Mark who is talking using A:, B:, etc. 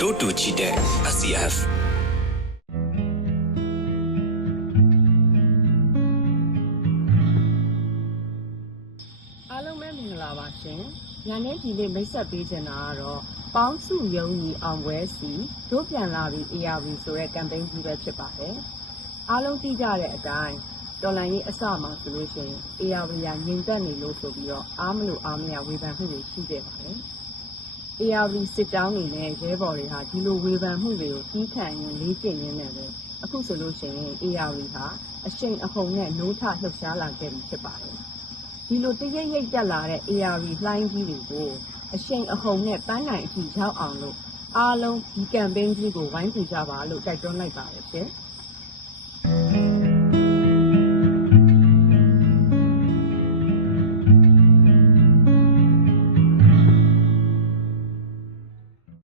A: တို့တူချီတဲ့ SCF
B: အားလုံးပဲမင်္ဂလာပါရှင်။ညာနေဒီနေ့မိတ်ဆက်ပေးချင်တာကတော့ပေါင်းစုယုံညီအောင်ပွဲစီတို့ပြန်လာပြီး ARV ဆိုတဲ့ campaign ကြီးပဲဖြစ်ပါတယ်။အားလုံးသိကြတဲ့အတိုင်းတော်လန်ရေးအစမှာဆိုလို့ရှိရင် ARV ကငြိမ်သက်နေလို့ဆိုပြီးတော့အားမလို့အားမရဝေဖန်မှုတွေရှိခဲ့ပါတယ်။ ARV စစ်တောင်းနေနဲ့ရဲဘော်တွေဟာဒီလိုဝေဖန်မှုတွေကိုကြီးခံရင်လေးကျင့်ရင်းနဲ့ပဲအခုဆိုလို့ရှိရင် ARV ဟာအရှိန်အဟုန်နဲ့နိုးထလှုပ်ရှားလာခဲ့ပြီဖြစ်ပါတယ်။ဒီလိုတရိပ်ရိပ်တက်လာတဲ့ ARV လှိုင်းကြီးတွေကိုအရှိန်အဟုန်နဲ့ပန်းနိုင်အထိရောက်အောင်လို့အားလုံးဒီ campaign ကြီးကိုဝိုင်းကူကြပါလို့တိုက်တွန်းလိုက်ပါတယ်ရှင်။